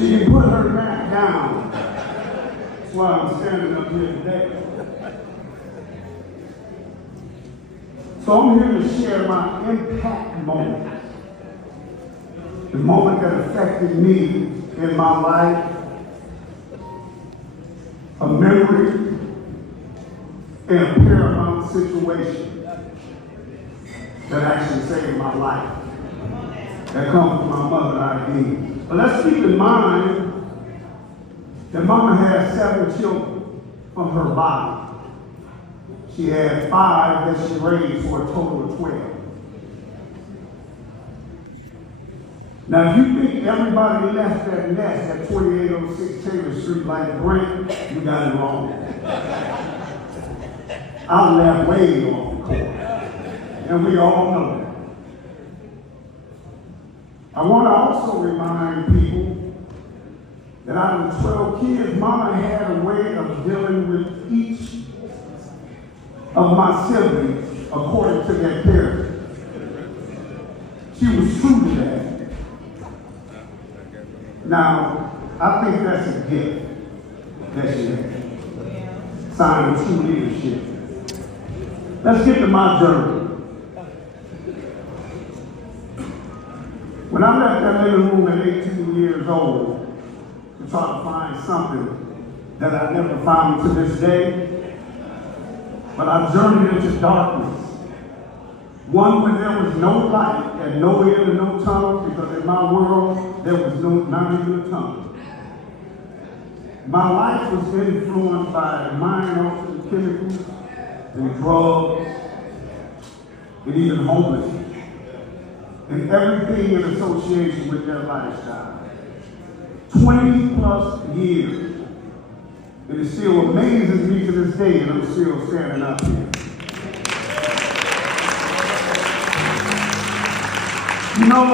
She can put her back down. That's why I'm standing up here today. So I'm here to share my impact moment. The moment that affected me in my life. A memory in a paramount situation that actually saved my life. That comes from my mother, Idean. But let's keep in mind that Mama had 7 children from her body. She had 5 that she raised for a total of 12. Now, if you think everybody left that nest at 2806 Taylor Street like Brent, you got it wrong. I left way off the course, and we all know that. I want to also remind people that out of the 12 kids, Mama had a way of dealing with each of my siblings according to their character. She was true to that. Now, I think that's a gift that she had. Sign of true leadership. Let's get to my journey. When I left that living room at 18 years old to try to find something that I never found to this day, but I journeyed into darkness. One where there was no light and no end and no tunnel, because in my world there was not even a tunnel. My life was influenced by mind-altering chemicals and drugs and even homelessness and everything in association with their lifestyle. 20 plus years. It still amazes me to this day, and I'm still standing up here. You know,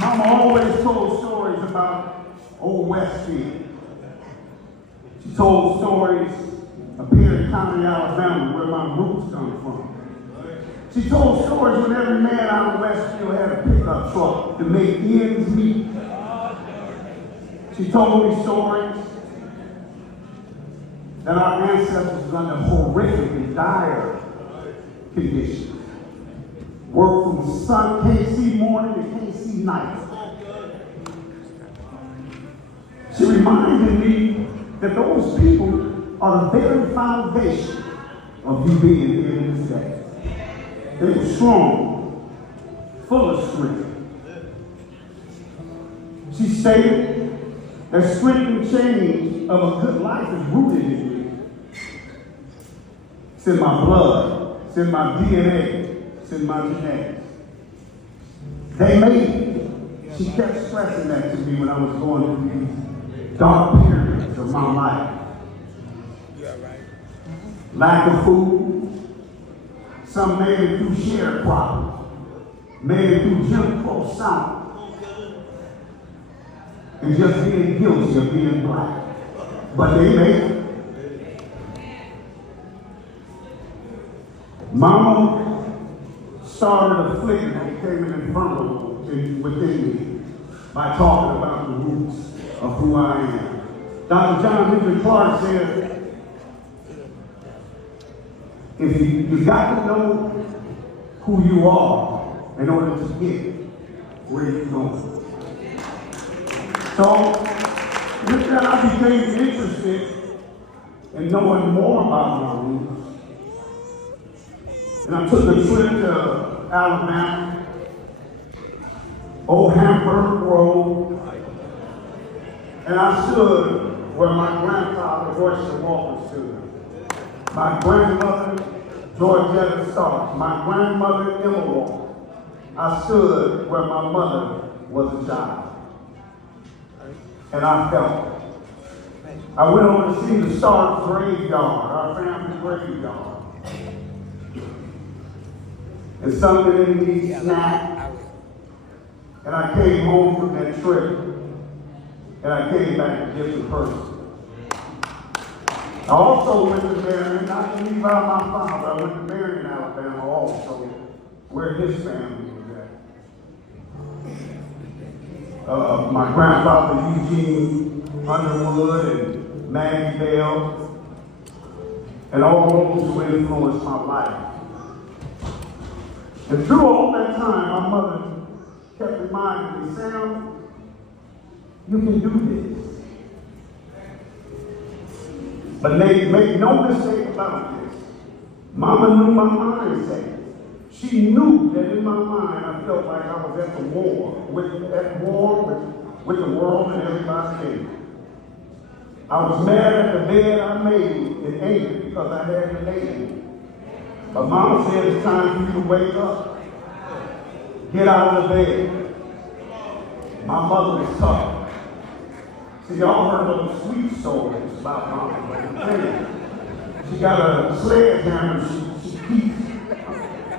Mama always told stories about old Westfield. She told stories of Perry County, Alabama, where my roots come from. She told stories when every man out of Westfield had a pickup truck to make ends meet. She told me stories that our ancestors were under horrific and dire conditions. Work from sun, KC morning to KC night. She reminded me that those people are the very foundation of you being here this day. They were strong, full of strength. She stated that strength and change of a good life is rooted in me. It's in my blood, it's in my DNA. In my genetics. They made it. She kept stressing that to me when I was going through these dark periods of my life. Lack of food. Some made it through sharecropping. Made it through Jim Crow South. And just being guilty of being black. But they made it. Mama started a flicker that became an inferno within me by talking about the roots of who I am. Dr. John Henry Clark said, if you got to know who you are in order to get where you're going. So, with that, I became interested in knowing more about my roots. And I took a trip to Alabama, Old Hamburg Road, and I stood where my grandfather, Royce Walker, stood. My grandmother, Georgetta Stark, my grandmother, Emma Walker. I stood where my mother was a child. And I felt it. I went over to see the Stark graveyard, our family graveyard. And something in me snapped. And I came home from that trip. And I came back a different person. I also went to Marion, not to leave out my father. I went to Marion, Alabama also, where his family was my grandfather Eugene Underwood and Maggie Bell, and all those who influenced my life. And through all that time, my mother kept reminding me, Sam, you can do this. But make no mistake about this. Mama knew my mindset. She knew that in my mind I felt like I was at war with the world and everybody else. I was mad at the bed I made and angry because I had to lay in it. But Mama said it's time for you to wake up. Get out of the bed. My mother is tough. See, y'all heard those sweet stories about Mama. She got a sledgehammer she keeps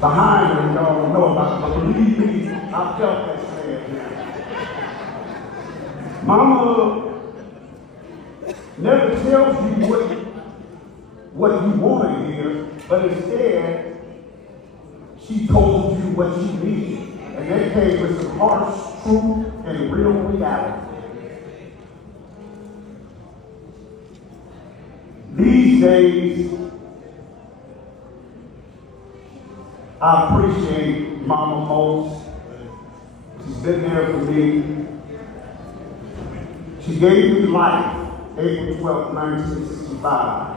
behind her, y'all don't know about it, but believe me, I felt that sledgehammer. Mama never tells you what you want to hear, but instead, she told you what you needed. And that came with some harsh truth and real reality. These days, I appreciate Mama most. She's been there for me. She gave me life April 12, 1965.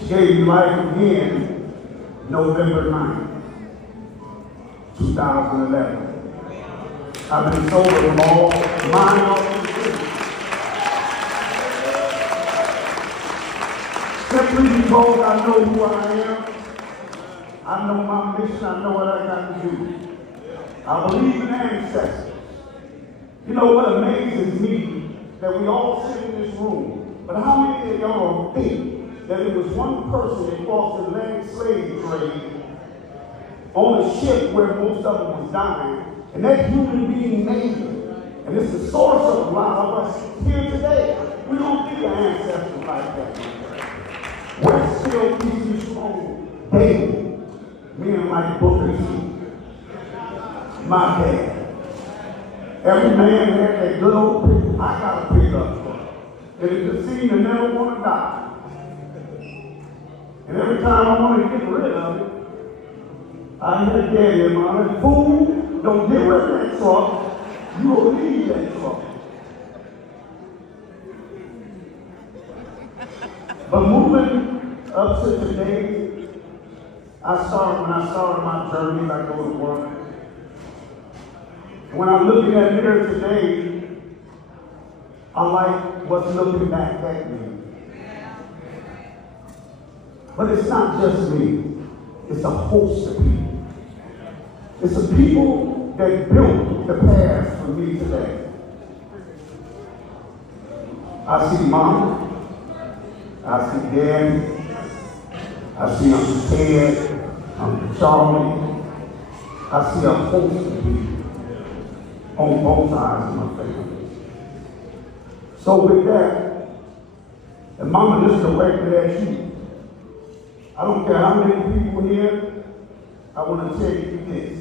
She gave me life again November 9th, 2011. I've been sober from all mine off the city. Simply because I know who I am, I know my mission, I know what I got to do. I believe in ancestors. You know what amazes me? That we all sit in this room, but how many of y'all think that it was one person that crossed the Atlantic slave trade on a ship where most of them was dying, and that human being made it? And it's the source of a lot of us here today. We don't think of ancestors like that. We're still teaching strong daily. Men like Booker T. My dad. Every man had that good old pick. I got a pickup truck. And it's a scene to never want to die. And every time I want to get rid of it, I hear Daddy and Mama, fool, don't get rid of that truck. You will leave that truck. But moving up to today, when I started my journey, I go to work. When I'm looking at mirror today, I like what's looking back at me. But it's not just me. It's a host of people. It's the people that built the path for me today. I see Mama. I see Daddy. I see Uncle Ted, Uncle Charlie. I see a host of people on both sides of my family. So with that, and Mama, this is directed at you. I don't care how many people here, I want to tell you this.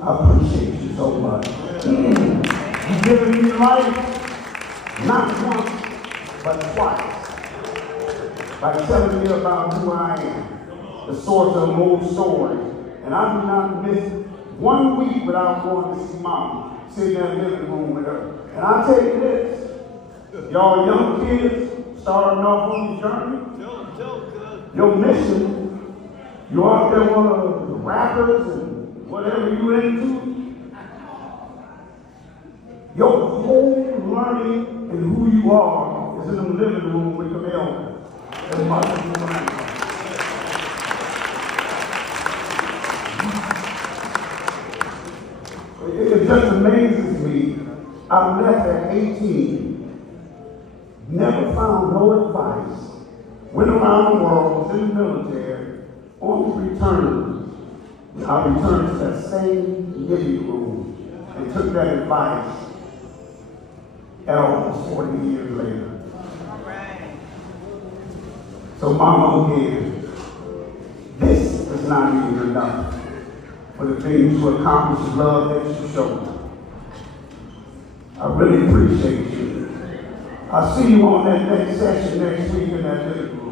I appreciate you so much. You've given me life, not once, but twice. By telling me about who I am, the source of an old story. And I do not miss 1 week without going to see Mama, sitting in the living room with her. And I tell you this, y'all young kids starting off on your journey, your mission, you out there one of the rappers and whatever you into, your whole learning and who you are is in the living room with the elders. And mothers and grandmothers. It just amazes me. I left at 18, never found no advice, went around the world, was in the military, only returned. I returned to that same living room and took that advice at almost 40 years later. So Mama, again, this is not even enough for the things you accomplish, love that you show. I really appreciate you. I'll see you on that next session next week in that little